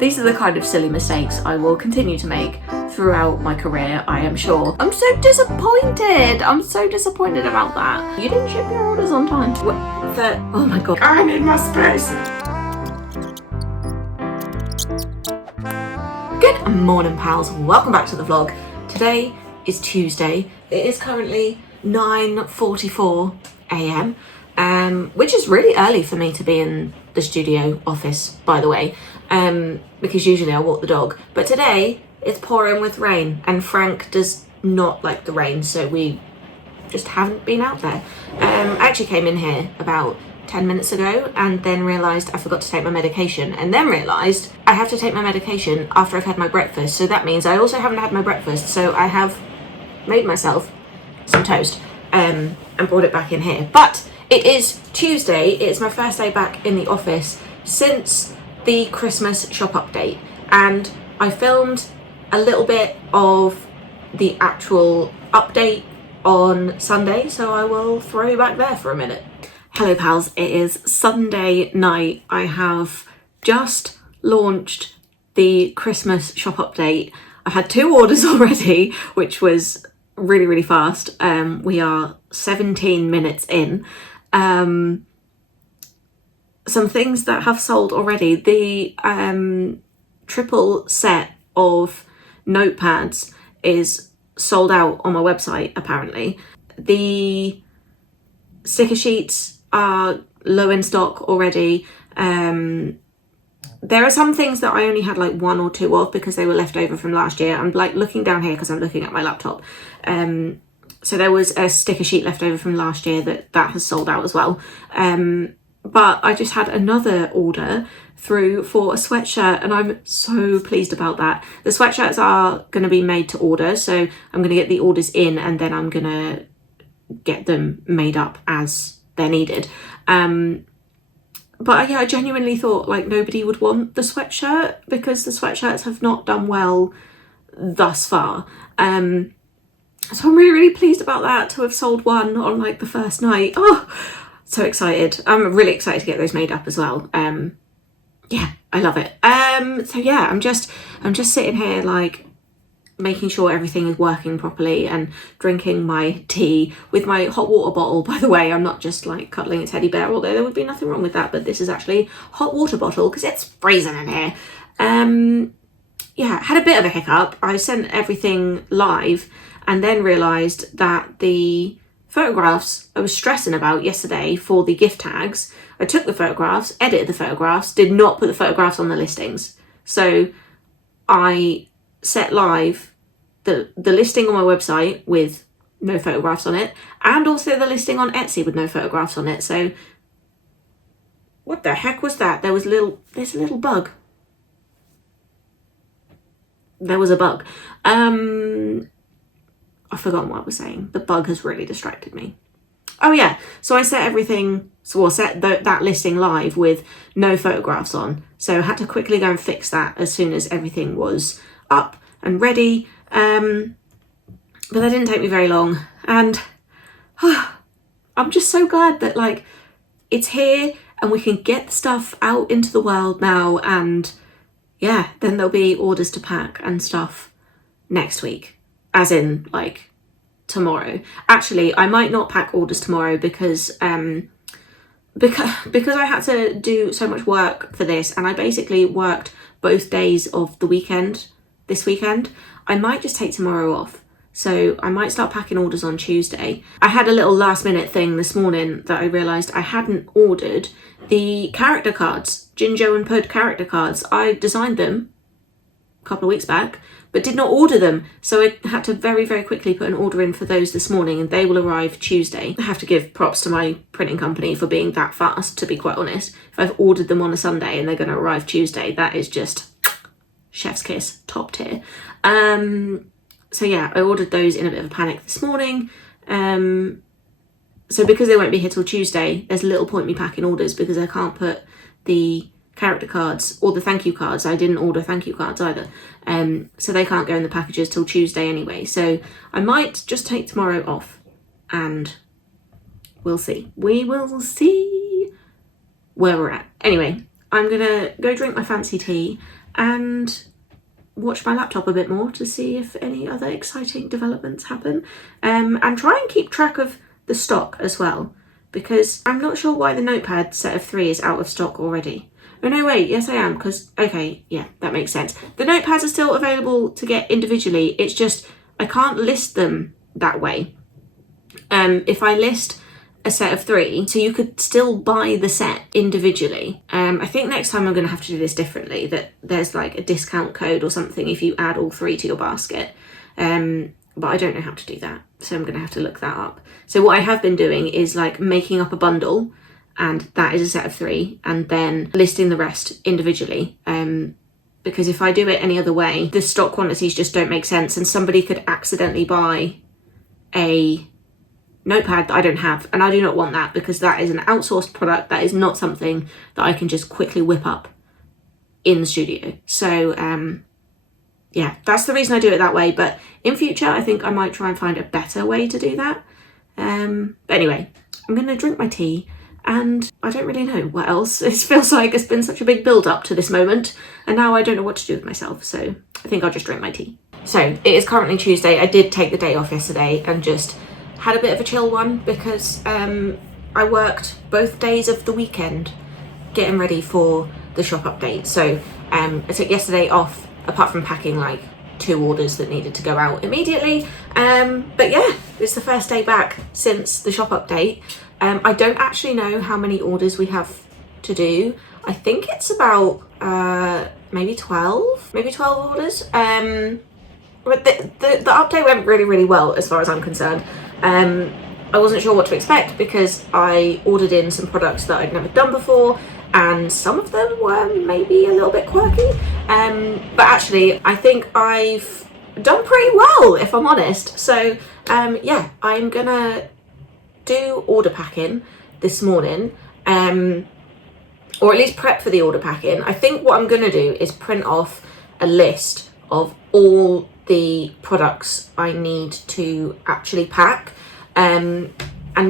These are the kind of silly mistakes I will continue to make throughout my career, I am sure. I'm so disappointed. I'm so disappointed about that. You didn't ship your orders on time. Oh my god. I need my space. Good morning, pals. Welcome back to the vlog. Today is Tuesday. It is currently 9:44 a.m, which is really early for me to be in the studio office, by the way, because usually I walk the dog. But today it's pouring with rain, and Frank does not like the rain, so we just haven't been out there. I actually came in here about 10 minutes ago and then realised I forgot to take my medication, and then realised I have to take my medication after I've had my breakfast, so that means I also haven't had my breakfast, so I have made myself some toast and brought it back in here. But it is Tuesday. It's my first day back in the office since the Christmas shop update, and I filmed a little bit of the actual update on Sunday, so I will throw you back there for a minute. Hello pals, it is Sunday night. I have just launched the Christmas shop update. I've had 2 orders already, which was really fast. We are 17 minutes in. Some things that have sold already. The triple set of notepads is sold out on my website apparently. The sticker sheets are low in stock already. There are some things that I only had like 1 or 2 of because they were left over from last year. I'm like looking down here because I'm looking at my laptop. So there was a sticker sheet left over from last year that has sold out as well. But I just had another order through for a sweatshirt, and I'm so pleased about that. The sweatshirts are going to be made to order, so I'm going to get the orders in and then I'm going to get them made up as they're needed. But yeah, I genuinely thought like nobody would want the sweatshirt because the sweatshirts have not done well thus far. So I'm really pleased about that, to have sold 1 on like the first night. Oh, so excited. I'm really excited to get those made up as well. Yeah, I love it. So yeah, I'm just sitting here like making sure everything is working properly and drinking my tea with my hot water bottle. By the way, I'm not just like cuddling a teddy bear, although there would be nothing wrong with that, but this is actually hot water bottle because it's freezing in here. Yeah, had a bit of a hiccup. I sent everything live and then realised that the photographs I was stressing about yesterday for the gift tags, I took the photographs, edited the photographs, did not put the photographs on the listings. So I set live the listing on my website with no photographs on it, and also the listing on Etsy with no photographs on it. So what the heck was that? There's a little bug. There was a bug. I've forgotten what I was saying. The bug has really distracted me. Oh yeah, so I set everything, set that listing live with no photographs on. So I had to quickly go and fix that as soon as everything was up and ready. But that didn't take me very long. And I'm just so glad that like it's here and we can get the stuff out into the world now. And yeah, then there'll be orders to pack and stuff next week. As in, like, tomorrow. Actually, I might not pack orders tomorrow because I had to do so much work for this, and I basically worked both days of the weekend, this weekend. I might just take tomorrow off. So I might start packing orders on Tuesday. I had a little last minute thing this morning that I realised I hadn't ordered the character cards, Jinjo and Pud character cards. I designed them a couple of weeks back, but did not order them. So I had to very quickly put an order in for those this morning, and they will arrive Tuesday. I have to give props to my printing company for being that fast, to be quite honest. If I've ordered them on a Sunday and they're going to arrive Tuesday, that is just chef's kiss, top tier. So yeah, I ordered those in a bit of a panic this morning. So because they won't be here till Tuesday, there's little point me packing orders because I can't put the character cards or the thank you cards. I didn't order thank you cards either. So they can't go in the packages till Tuesday anyway. So I might just take tomorrow off and we'll see. We will see where we're at. Anyway, I'm gonna go drink my fancy tea and watch my laptop a bit more to see if any other exciting developments happen, and try and keep track of the stock as well, because I'm not sure why the notepad set of 3 is out of stock already. Oh no, wait, yes I am, because, okay, yeah, that makes sense. The notepads are still available to get individually, it's just I can't list them that way. If I list a set of 3, so you could still buy the set individually. I think next time I'm going to have to do this differently, that there's like a discount code or something if you add all 3 to your basket. But I don't know how to do that, so I'm going to have to look that up. So what I have been doing is like making up a bundle, and that is a set of 3, and then listing the rest individually. Because if I do it any other way, the stock quantities just don't make sense, and somebody could accidentally buy a notepad that I don't have, and I do not want that, because that is an outsourced product. That is not something that I can just quickly whip up in the studio. So yeah, that's the reason I do it that way. But in future, I think I might try and find a better way to do that. But anyway, I'm gonna drink my tea, and I don't really know what else. It feels like it's been such a big build up to this moment, and now I don't know what to do with myself, so I think I'll just drink my tea. So it is currently Tuesday. I did take the day off yesterday and just had a bit of a chill one, because I worked both days of the weekend getting ready for the shop update. So I took yesterday off, apart from packing like 2 orders that needed to go out immediately. But yeah, it's the first day back since the shop update. I don't actually know how many orders we have to do. I think it's about maybe 12 orders. But the update went really well as far as I'm concerned. I wasn't sure what to expect, because I ordered in some products that I'd never done before, and some of them were maybe a little bit quirky. But actually, I think I've done pretty well, if I'm honest. So yeah, I'm gonna do order packing this morning, or at least prep for the order packing. I think what I'm gonna do is print off a list of all the products I need to actually pack, and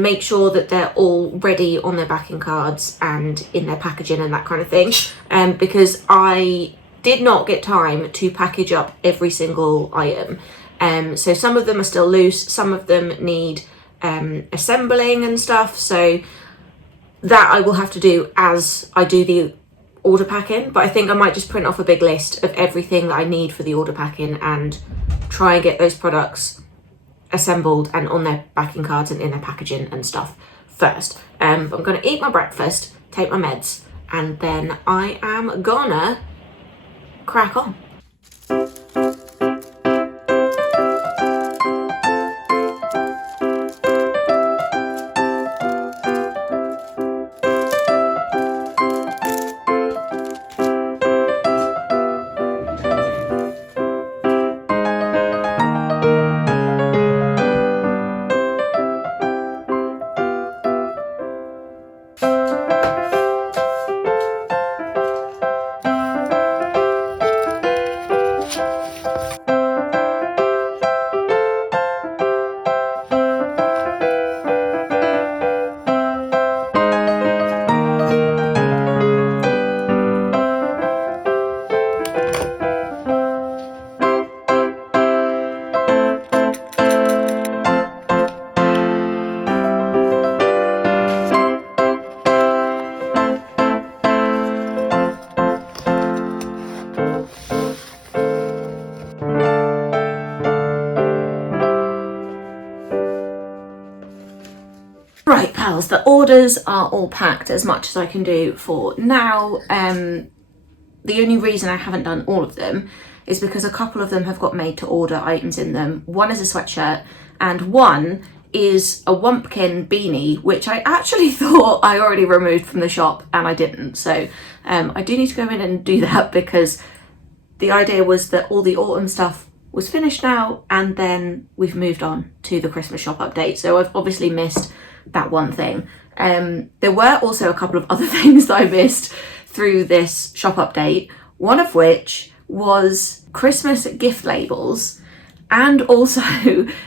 make sure that they're all ready on their backing cards and in their packaging and that kind of thing, because I did not get time to package up every single item. So some of them are still loose, some of them need assembling and stuff, so that I will have to do as I do the order packing. But I think I might just print off a big list of everything that I need for the order packing and try and get those products assembled and on their backing cards and in their packaging and stuff first. I'm gonna eat my breakfast, take my meds, and then I am gonna crack on. Right, pals, the orders are all packed as much as I can do for now. The only reason I haven't done all of them is because a couple of them have got made to order items in them. One is a sweatshirt and one is a Wumpkin beanie, which I actually thought I already removed from the shop and I didn't. So I do need to go in and do that, because the idea was that all the autumn stuff was finished now, and then we've moved on to the Christmas shop update. So I've obviously missed that one thing. There were also a couple of other things that I missed through this shop update, one of which was Christmas gift labels and also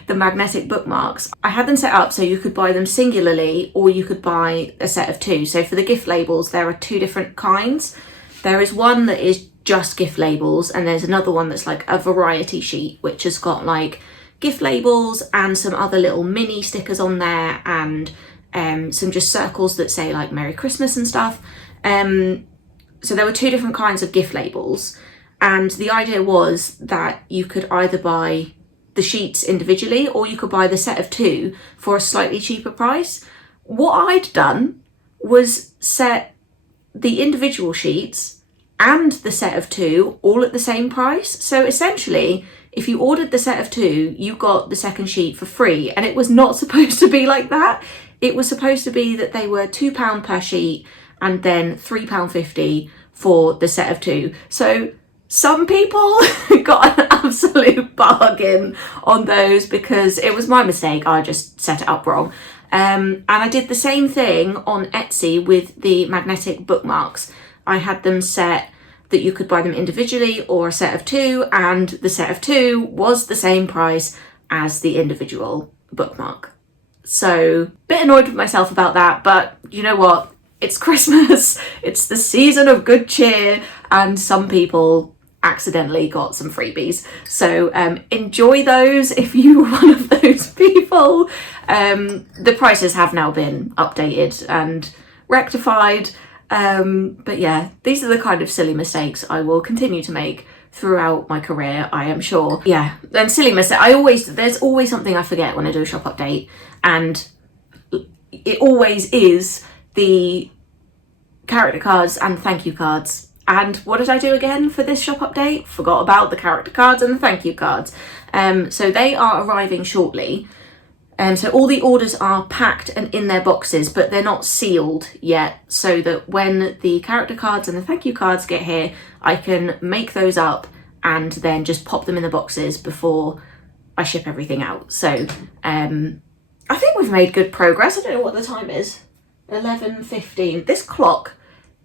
the magnetic bookmarks. I had them set up so you could buy them singularly or you could buy a set of 2. So for the gift labels, there are 2 different kinds. There is one that is just gift labels, and there's another one that's like a variety sheet, which has got like gift labels and some other little mini stickers on there, and some just circles that say like Merry Christmas and stuff. So there were 2 different kinds of gift labels, and the idea was that you could either buy the sheets individually or you could buy the set of 2 for a slightly cheaper price. What I'd done was set the individual sheets and the set of 2 all at the same price. So essentially, if you ordered the set of 2, you got the second sheet for free, and it was not supposed to be like that. It was supposed to be that they were £2 per sheet and then £3.50 for the set of 2. So some people got an absolute bargain on those because it was my mistake. I just set it up wrong. And I did the same thing on Etsy with the magnetic bookmarks. I had them set that you could buy them individually or a set of 2, and the set of 2 was the same price as the individual bookmark. So, bit annoyed with myself about that, but you know what? It's Christmas, it's the season of good cheer, and some people accidentally got some freebies. So enjoy those if you were one of those people. The prices have now been updated and rectified. But yeah, these are the kind of silly mistakes I will continue to make throughout my career, I am sure. Yeah, and silly mistake. There's always something I forget when I do a shop update, and it always is the character cards and thank you cards. And what did I do again for this shop update? Forgot about the character cards and the thank you cards. So they are arriving shortly. So all the orders are packed and in their boxes, but they're not sealed yet, so that when the character cards and the thank you cards get here, I can make those up and then just pop them in the boxes before I ship everything out. So I think we've made good progress. I don't know what the time is. 11:15. This clock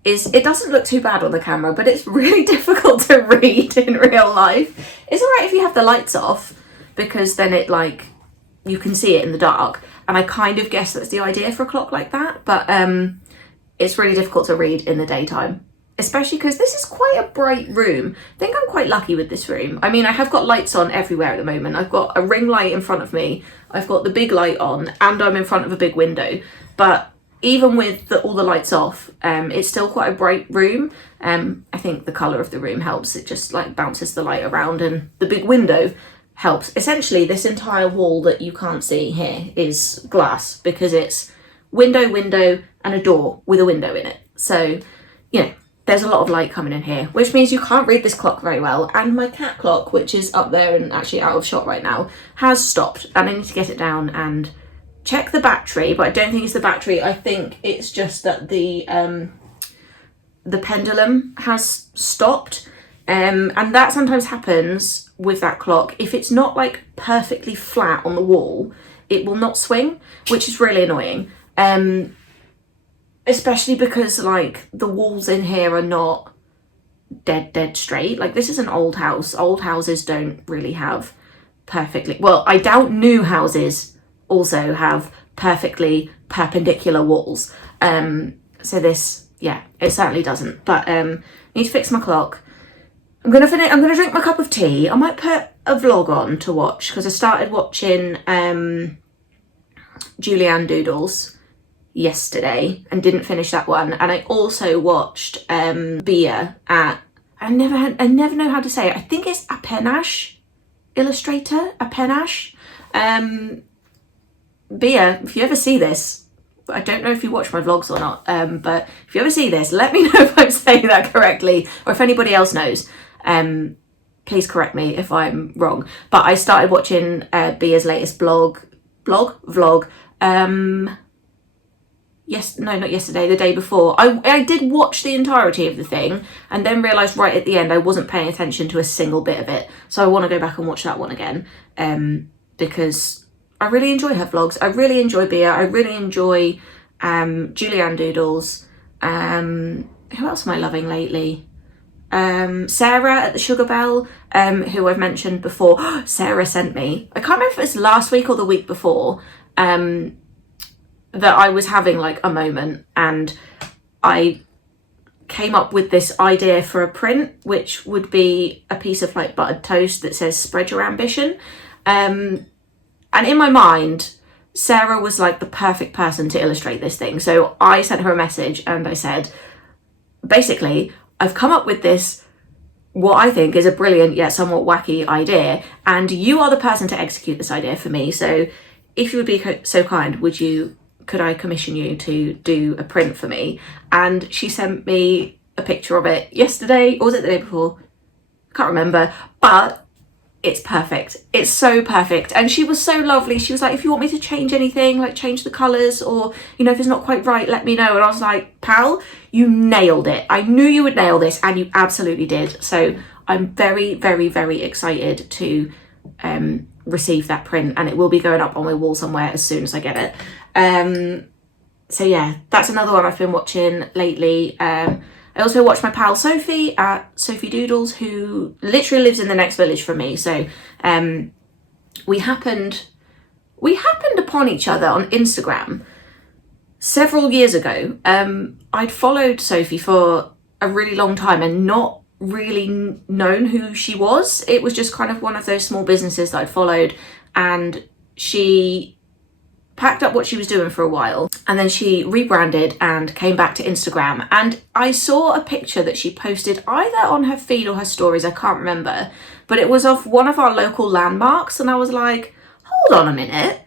it doesn't look too bad on the camera, but it's really difficult to read in real life. It's all right if you have the lights off, because then it you can see it in the dark, and I kind of guess that's the idea for a clock like that, but it's really difficult to read in the daytime, especially because this is quite a bright room. I think I'm quite lucky with this room. I mean, I have got lights on everywhere at the moment. I've got a ring light in front of me, I've got the big light on, and I'm in front of a big window, but even with all the lights off, it's still quite a bright room. I think the colour of the room helps. It just bounces the light around, and the big window helps. Essentially, this entire wall that you can't see here is glass, because it's window, and a door with a window in it. So, there's a lot of light coming in here, which means you can't read this clock very well. And my cat clock, which is up there and actually out of shot right now, has stopped, and I need to get it down and check the battery, but I don't think it's the battery. I think it's just that the pendulum has stopped, and that sometimes happens with that clock. If it's not perfectly flat on the wall, it will not swing, which is really annoying. Especially because the walls in here are not dead straight. This is an old house. Old houses don't really have perfectly, well, I doubt new houses also have perfectly perpendicular walls. So this, yeah, it certainly doesn't. But need to fix my clock. I'm gonna drink my cup of tea. I might put a vlog on to watch, because I started watching Julianne Doodles yesterday and didn't finish that one. And I also watched Bia at, I never know how to say it. I think it's Apenash illustrator, Apenash. Bia, if you ever see this, I don't know if you watch my vlogs or not, but if you ever see this, let me know if I'm saying that correctly, or if anybody else knows. Please correct me if I'm wrong. But I started watching Bia's latest vlog. Not yesterday, the day before. I did watch the entirety of the thing, and then realised right at the end I wasn't paying attention to a single bit of it. So I want to go back and watch that one again, because I really enjoy her vlogs. I really enjoy Bia. I really enjoy Julianne Doodles. Who else am I loving lately? Sarah at the Sugar Bell, who I've mentioned before. Sarah sent me, I can't remember if it was last week or the week before, that I was having a moment, and I came up with this idea for a print, which would be a piece of like buttered toast that says "Spread your ambition." And in my mind, Sarah was like the perfect person to illustrate this thing. So I sent her a message and I said, basically, I've come up with this, what I think is a brilliant yet somewhat wacky idea, and you are the person to execute this idea for me. So if you would be so kind, could I commission you to do a print for me? And she sent me a picture of it yesterday, or was it the day before? I can't remember, but it's perfect. It's so perfect. And she was so lovely. She was like, if you want me to change anything, like change the colours, or, you know, if it's not quite right, let me know. And I was like, pal, you nailed it. I knew you would nail this, and you absolutely did. So I'm very, very, very excited to receive that print, and it will be going up on my wall somewhere as soon as I get it. So yeah, that's another one I've been watching lately. I also watched my pal Sophie at Sophie Doodles, who literally lives in the next village from me. So we happened upon each other on Instagram several years ago. I'd followed Sophie for a really long time and not really known who she was. It was just kind of one of those small businesses that I'd followed, and she packed up what she was doing for a while, and then she rebranded and came back to Instagram, and I saw a picture that she posted either on her feed or her stories, I can't remember, but it was of one of our local landmarks, and I was like, hold on a minute,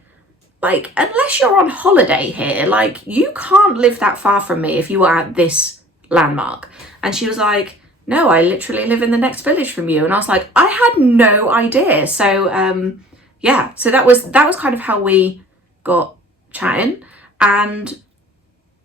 like, unless you're on holiday here, like, you can't live that far from me if you are at this landmark. And she was like, no, I literally live in the next village from you. And I was like, I had no idea. So yeah, so that was kind of how we got chatting, and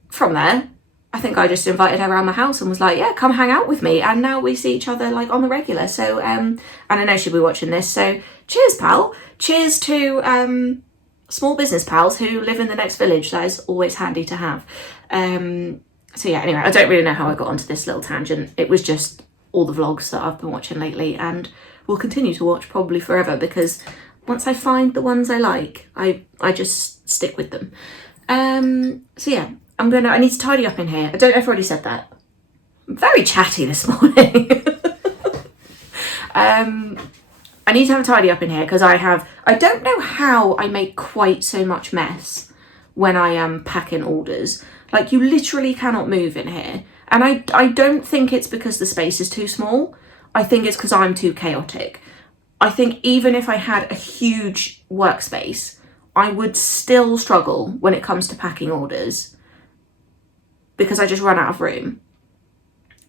from there I think I just invited her around my house and was like, yeah, come hang out with me, and now we see each other like on the regular. So and I know she'll be watching this, so cheers, pal. Cheers to small business pals who live in the next village. That is always handy to have. So yeah, anyway, I don't really know how I got onto this little tangent. It was just all the vlogs that I've been watching lately, and will continue to watch probably forever, because once I find the ones I like, I just stick with them. So yeah, I need to tidy up in here. I don't know if I already said that. I'm very chatty this morning. I need to have a tidy up in here, because I don't know how I make quite so much mess when I am packing orders. Like, you literally cannot move in here. And I don't think it's because the space is too small. I think it's because I'm too chaotic. I think even if I had a huge workspace, I would still struggle when it comes to packing orders, because I just run out of room.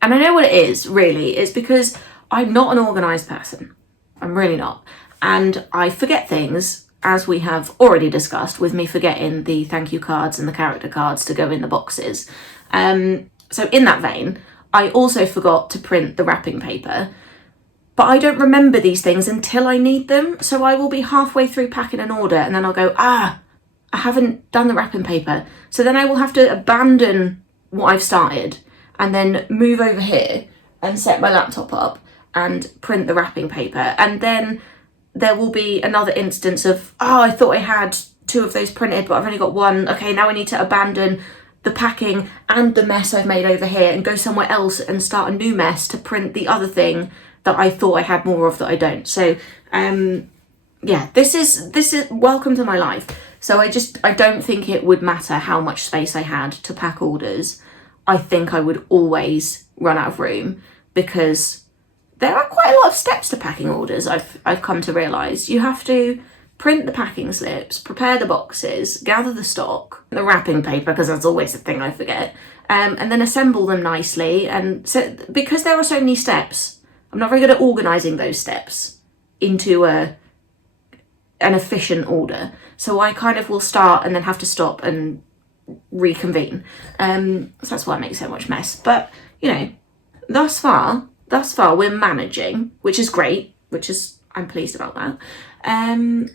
And I know what it is, really. It's because I'm not an organised person. I'm really not. And I forget things, as we have already discussed, with me forgetting the thank you cards and the character cards to go in the boxes. So in that vein, I also forgot to print the wrapping paper. But I don't remember these things until I need them. So I will be halfway through packing an order, and then I'll go, I haven't done the wrapping paper. So then I will have to abandon what I've started and then move over here and set my laptop up and print the wrapping paper. And then there will be another instance of, I thought I had 2 of those printed, but I've only got 1. Okay, now I need to abandon the packing and the mess I've made over here and go somewhere else and start a new mess to print the other thing that I thought I had more of that I don't. So yeah, this is welcome to my life. So I don't think it would matter how much space I had to pack orders. I think I would always run out of room, because there are quite a lot of steps to packing orders. I've come to realise you have to print the packing slips, prepare the boxes, gather the stock, the wrapping paper, because that's always the thing I forget, and then assemble them nicely. And so, because there are so many steps, I'm not very good at organising those steps into an efficient order. So I kind of will start and then have to stop and reconvene. So that's why I make so much mess. But, you know, thus far we're managing, which is great, I'm pleased about that.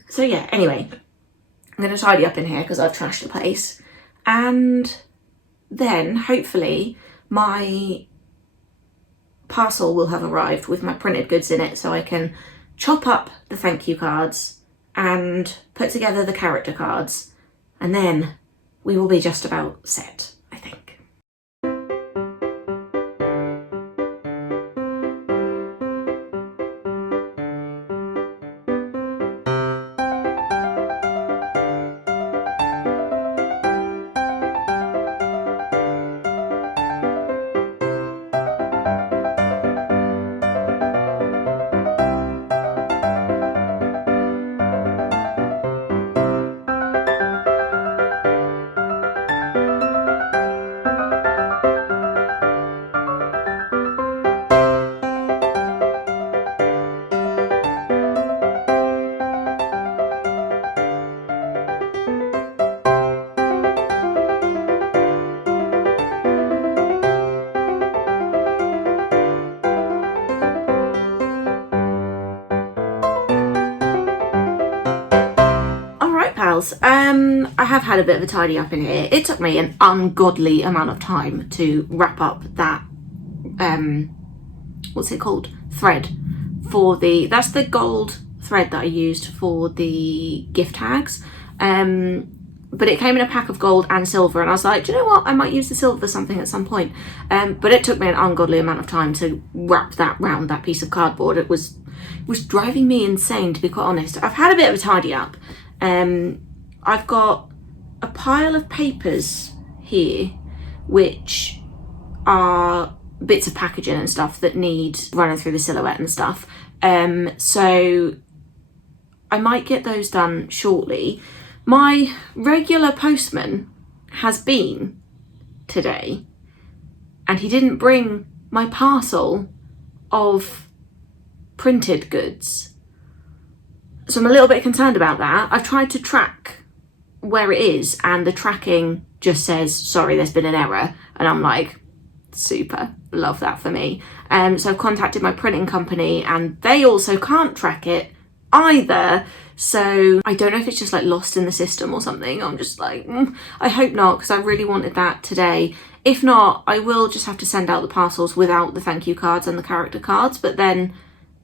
So yeah, anyway, I'm going to tidy up in here because I've trashed the place. And then hopefully my parcel will have arrived with my printed goods in it, so I can chop up the thank you cards and put together the character cards, and then we will be just about set, I think. pals, I have had a bit of a tidy up in here. It took me an ungodly amount of time to wrap up that, what's it called? Thread for that's the gold thread that I used for the gift tags. But it came in a pack of gold and silver, and I was like, do you know what? I might use the silver for something at some point. But it took me an ungodly amount of time to wrap that round that piece of cardboard. It was driving me insane, to be quite honest. I've had a bit of a tidy up. I've got a pile of papers here, which are bits of packaging and stuff that need running through the silhouette and stuff. So I might get those done shortly. My regular postman has been today, and he didn't bring my parcel of printed goods. So I'm a little bit concerned about that. I've tried to track where it is, and the tracking just says, sorry, there's been an error. And I'm like, super, love that for me. So I've contacted my printing company, and they also can't track it either. So I don't know if it's just like lost in the system or something. I'm just like, I hope not, because I really wanted that today. If not, I will just have to send out the parcels without the thank you cards and the character cards. But then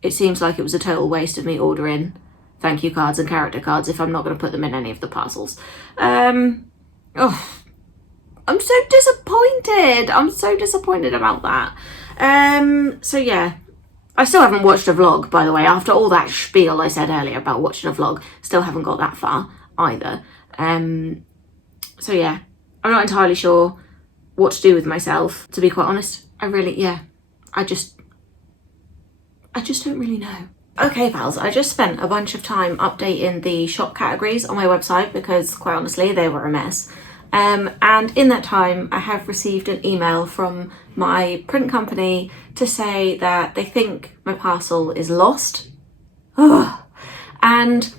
it seems like it was a total waste of me ordering thank you cards and character cards if I'm not going to put them in any of the parcels. I'm so disappointed. I'm so disappointed about that. So yeah. I still haven't watched a vlog, by the way, after all that spiel I said earlier about watching a vlog. Still haven't got that far either. So yeah, I'm not entirely sure what to do with myself, to be quite honest. I just don't really know. Okay, pals, I just spent a bunch of time updating the shop categories on my website because, quite honestly, they were a mess. And in that time, I have received an email from my print company to say that they think my parcel is lost. Ugh. And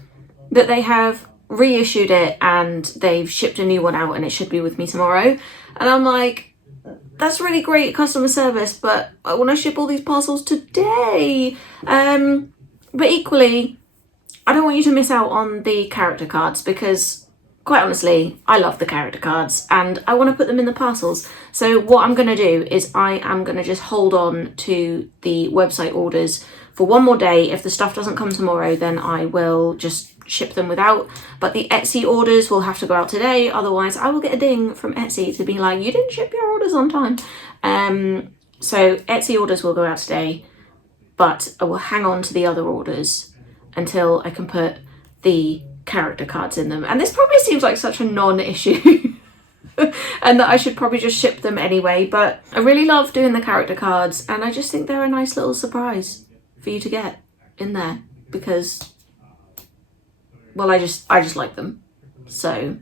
that they have reissued it and they've shipped a new one out and it should be with me tomorrow. And I'm like, that's really great customer service, but I want to ship all these parcels today. But equally, I don't want you to miss out on the character cards because, quite honestly, I love the character cards and I want to put them in the parcels. So what I'm going to do is I am going to just hold on to the website orders for one more day. If the stuff doesn't come tomorrow, then I will just ship them without. But the Etsy orders will have to go out today. Otherwise, I will get a ding from Etsy to be like, you didn't ship your orders on time. So Etsy orders will go out today, but I will hang on to the other orders until I can put the character cards in them. And this probably seems like such a non-issue and that I should probably just ship them anyway, but I really love doing the character cards and I just think they're a nice little surprise for you to get in there because, well, I just like them. So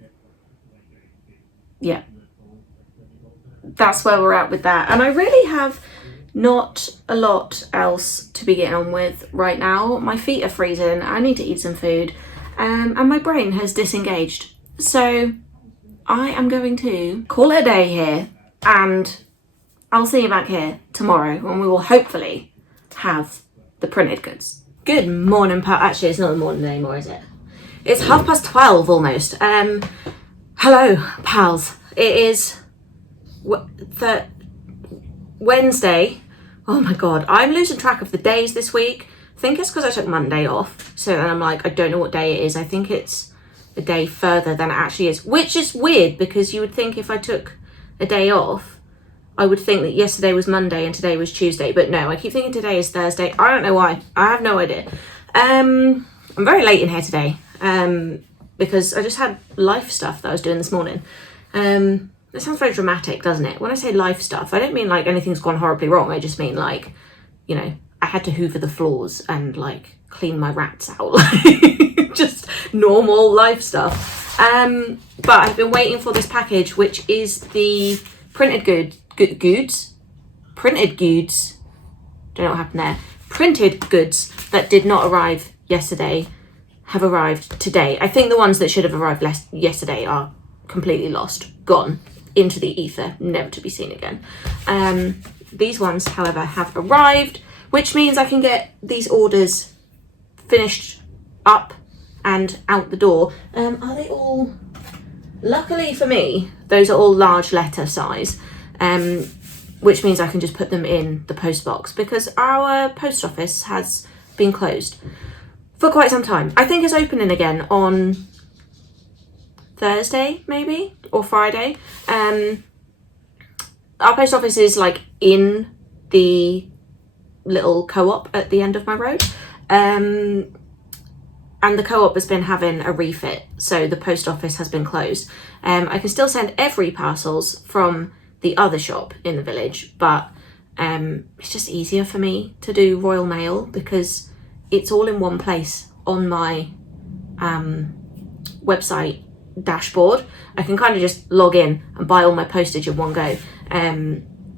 yeah, that's where we're at with that. And I really have not a lot else to be getting on with right now. My feet are freezing, I need to eat some food. And my brain has disengaged. So I am going to call it a day here and I'll see you back here tomorrow when we will hopefully have the printed goods. Good morning, pal. Actually, it's not the morning anymore, is it? It's 12:30 almost. Hello, pals. It is Wednesday. Oh my God, I'm losing track of the days this week. I think it's because I took Monday off. So then I'm like, I don't know what day it is. I think it's a day further than it actually is, which is weird because you would think if I took a day off, I would think that yesterday was Monday and today was Tuesday. But no, I keep thinking today is Thursday. I don't know why. I have no idea. I'm very late in here today because I just had life stuff that I was doing this morning. It sounds very dramatic, doesn't it? When I say life stuff, I don't mean like anything's gone horribly wrong. I just mean like, you know, I had to hoover the floors and like clean my rats out, like just normal life stuff. But I've been waiting for this package, which is the printed goods. Printed goods. Don't know what happened there. Printed goods that did not arrive yesterday have arrived today. I think the ones that should have arrived yesterday are completely lost, gone into the ether, never to be seen again. These ones, however, have arrived, which means I can get these orders finished up and out the door. Are they all... Luckily for me, those are all large letter size, which means I can just put them in the post box, because our post office has been closed for quite some time. I think it's opening again on Thursday, maybe, or Friday. Our post office is like in the little co-op at the end of my road. And the co-op has been having a refit, so the post office has been closed. I can still send every parcels from the other shop in the village, but it's just easier for me to do Royal Mail because it's all in one place on my website dashboard. I can kind of just log in and buy all my postage in one go.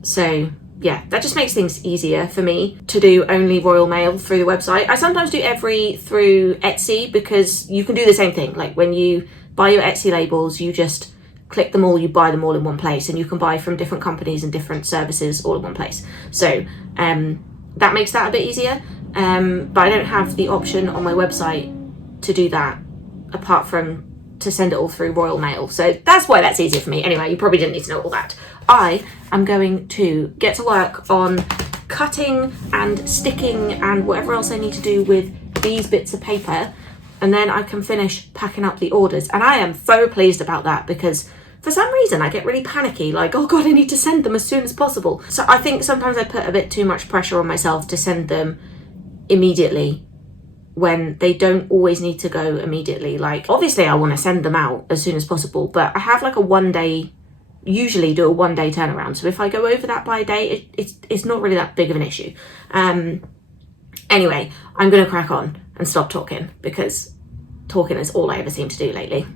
So yeah, that just makes things easier for me to do only Royal Mail through the website. I sometimes do every through Etsy because you can do the same thing. Like when you buy your Etsy labels, you just click them all, you buy them all in one place, and you can buy from different companies and different services all in one place. So that makes that a bit easier. But I don't have the option on my website to do that apart from to send it all through Royal Mail. So that's why that's easier for me. Anyway, you probably didn't need to know all that. I am going to get to work on cutting and sticking and whatever else I need to do with these bits of paper, and then I can finish packing up the orders. And I am so pleased about that because for some reason I get really panicky, like, oh God, I need to send them as soon as possible. So I think sometimes I put a bit too much pressure on myself to send them immediately when they don't always need to go immediately. Like, obviously I want to send them out as soon as possible, but I have like a 1 day, usually do a 1 day turnaround. So if I go over that by a day, it's not really that big of an issue. Anyway, I'm going to crack on and stop talking because talking is all I ever seem to do lately.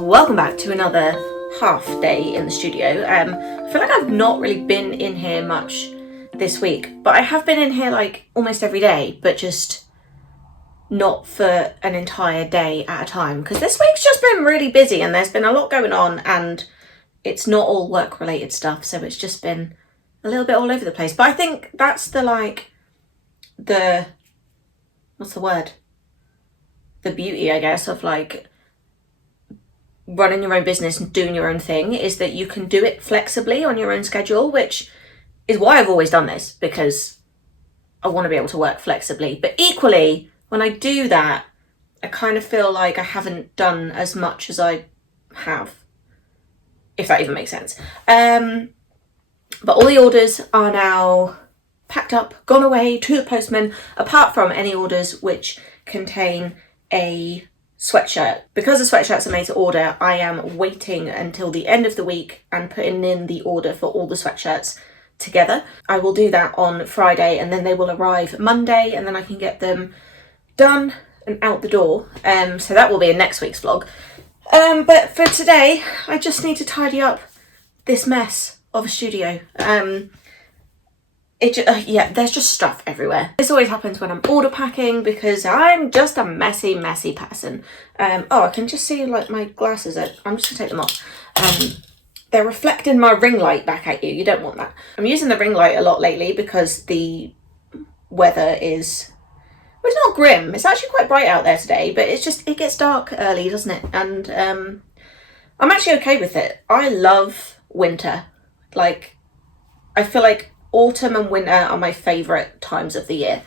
Welcome back to another half day in the studio. I feel like I've not really been in here much this week, but I have been in here like almost every day, but just not for an entire day at a time, because this week's just been really busy and there's been a lot going on and it's not all work related stuff, so it's just been a little bit all over the place. But I think that's the what's the word? The beauty, I guess, of like running your own business and doing your own thing is that you can do it flexibly on your own schedule, which is why I've always done this, because I want to be able to work flexibly. But equally, when I do that, I kind of feel like I haven't done as much as I have, if that even makes sense. But all the orders are now packed up, gone away to the postman, apart from any orders which contain a sweatshirt. Because the sweatshirts are made to order, I am waiting until the end of the week and putting in the order for all the sweatshirts together. I will do that on Friday, and then they will arrive Monday, and then I can get them done and out the door. So that will be in next week's vlog. But for today, I just need to tidy up this mess of a studio. There's just stuff everywhere. This always happens when I'm order packing because I'm just a messy person. I can just see like my glasses. I'm just gonna take them off. They're reflecting my ring light back at you. You don't want that. I'm using the ring light a lot lately because the weather is, well, it's not grim. It's actually quite bright out there today, but it gets dark early, doesn't it? And I'm actually okay with it. I love winter. Like, I feel like autumn and winter are my favourite times of the year.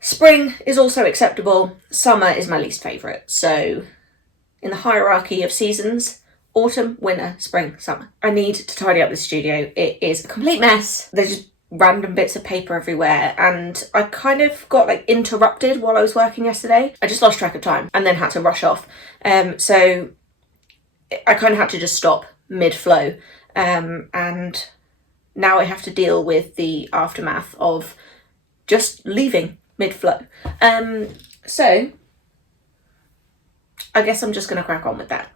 Spring is also acceptable. Summer is my least favourite. So in the hierarchy of seasons, autumn, winter, spring, summer. I need to tidy up the studio. It is a complete mess. There's just random bits of paper everywhere, and I kind of got like interrupted while I was working yesterday. I just lost track of time and then had to rush off. So I kind of had to just stop mid-flow. And now I have to deal with the aftermath of just leaving mid-flow. So I guess I'm just going to crack on with that.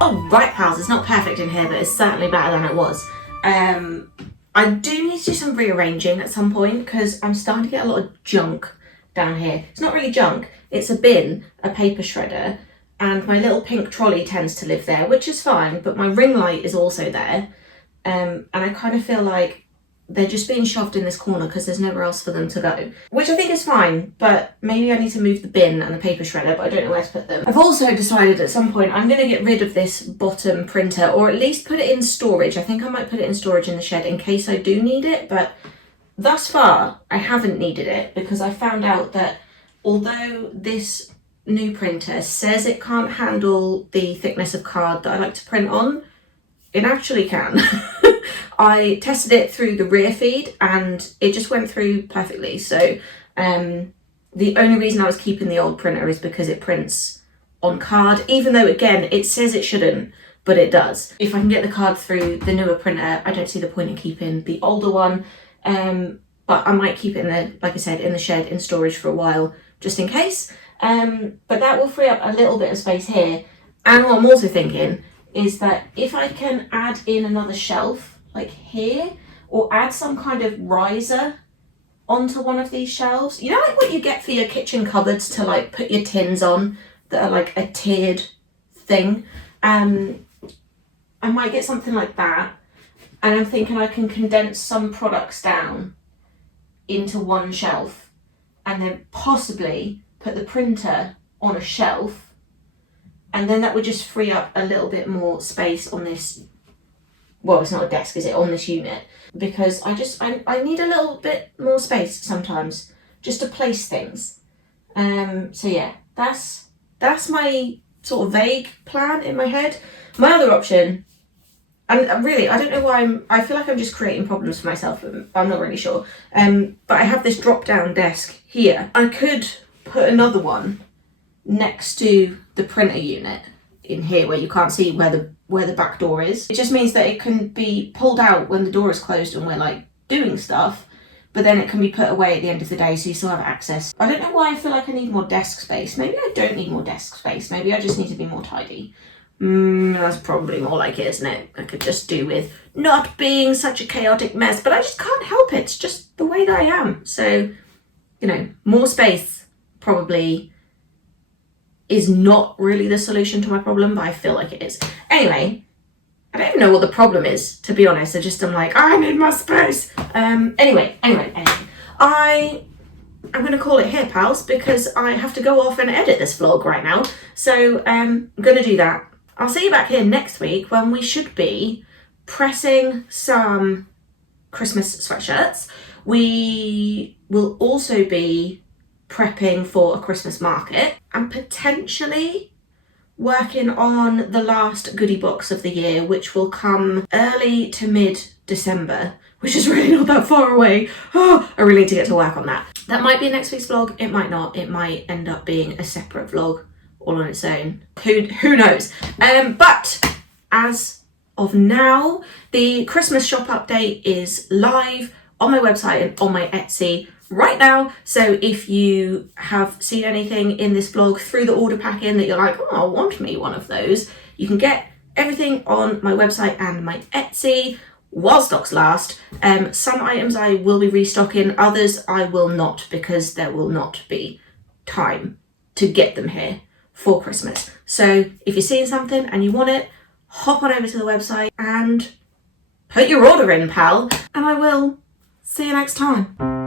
Oh, right, pals, it's not perfect in here, but it's certainly better than it was. I do need to do some rearranging at some point because I'm starting to get a lot of junk down here. It's not really junk, it's a bin, a paper shredder, and my little pink trolley tends to live there, which is fine, but my ring light is also there. And I kind of feel like they're just being shoved in this corner because there's nowhere else for them to go, which I think is fine, but maybe I need to move the bin and the paper shredder, but I don't know where to put them. I've also decided at some point I'm going to get rid of this bottom printer, or at least put it in storage. I think I might put it in storage in the shed in case I do need it, but thus far I haven't needed it because I found out that although this new printer says it can't handle the thickness of card that I like to print on, it actually can. I tested it through the rear feed and it just went through perfectly. So the only reason I was keeping the old printer is because it prints on card, even though again it says it shouldn't, but it does. If I can get the card through the newer printer, I don't see the point in keeping the older one. But I might keep it in the, like I said, in the shed in storage for a while just in case. But that will free up a little bit of space here. And what I'm also thinking is that if I can add in another shelf like here, or add some kind of riser onto one of these shelves, you know, like what you get for your kitchen cupboards to like put your tins on that are like a tiered thing. I might get something like that, and I'm thinking I can condense some products down into one shelf and then possibly put the printer on a shelf, and then that would just free up a little bit more space on this. Well, it's not a desk, is it, on this unit? Because I need a little bit more space sometimes just to place things. So yeah, that's my sort of vague plan in my head. My other option And really, I don't know why I feel like I'm just creating problems for myself, but I'm not really sure. But I have this drop-down desk here. I could put another one next to the printer unit in here where you can't see where the back door is. It just means that it can be pulled out when the door is closed and we're like doing stuff, but then it can be put away at the end of the day so you still have access. I don't know why I feel like I need more desk space. Maybe I don't need more desk space. Maybe I just need to be more tidy. That's probably more like it, isn't it? I could just do with not being such a chaotic mess, but I just can't help it. It's just the way that I am. So, you know, more space probably is not really the solution to my problem, but I feel like it is. Anyway, I don't even know what the problem is, to be honest. I'm like, I need more space. Anyway. I'm going to call it here, pals, because I have to go off and edit this vlog right now. So I'm going to do that. I'll see you back here next week when we should be pressing some Christmas sweatshirts. We will also be prepping for a Christmas market and potentially working on the last goodie box of the year, which will come early to mid-December, which is really not that far away. Oh, I really need to get to work on that. That might be next week's vlog. It might not. It might end up being a separate vlog all on its own. Who knows? But as of now, the Christmas shop update is live on my website and on my Etsy right now. So if you have seen anything in this vlog through the order pack in that you're like, oh, I want me one of those, you can get everything on my website and my Etsy while stocks last. Some items I will be restocking, others I will not, because there will not be time to get them here for Christmas. So if you're seeing something and you want it, hop on over to the website and put your order in, pal, and I will see you next time.